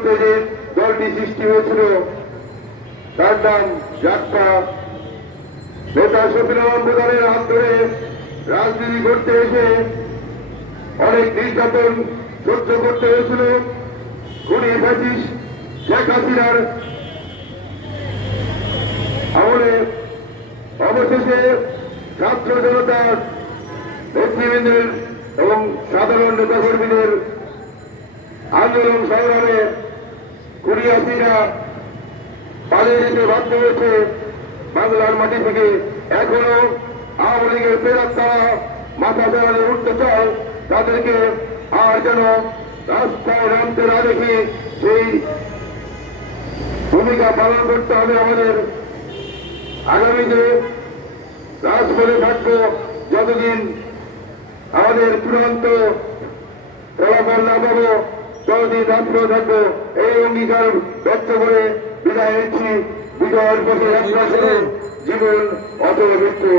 করতে যে দলটি সৃষ্টি হয়েছিল তার নাম যাত্রা। নেতা শফিউর প্রধানের হাত ধরে রাজনীতি করতে এসে অনেক নির্যাতন সহ্য করতে হয়েছিল। খুনি ফ্যাসিস্ট শেখ হাসিনার আমলে অবশেষে ছাত্র জনতার নেতৃবৃন্দের এবং সাধারণ নেতাকর্মীদের আন্দোলন সংগ্রামে খুনি হাসিনা পালিয়ে যেতে বাধ্য হয়েছে বাংলার মাটি থেকে। এখনো আওয়ামী লীগের ফেরাত তারা মাথা দেওয়ালে উঠতে চায়, তাদেরকে আর যেন রাস্তায় নামতে না দেখি সেই ভূমিকা পালন করতে হবে আমাদের। আগামীতে রাজপথে থাকবো যতদিন আমাদের চূড়ান্ত ফলাফল না পাবো ততদিন রাজপথে থাকবো। এই অঙ্গীকার ব্যক্ত করে বিদায় নিচ্ছি। বিজয়ের পথে যাত্রা করুন, জীবন অচল মৃত্যু।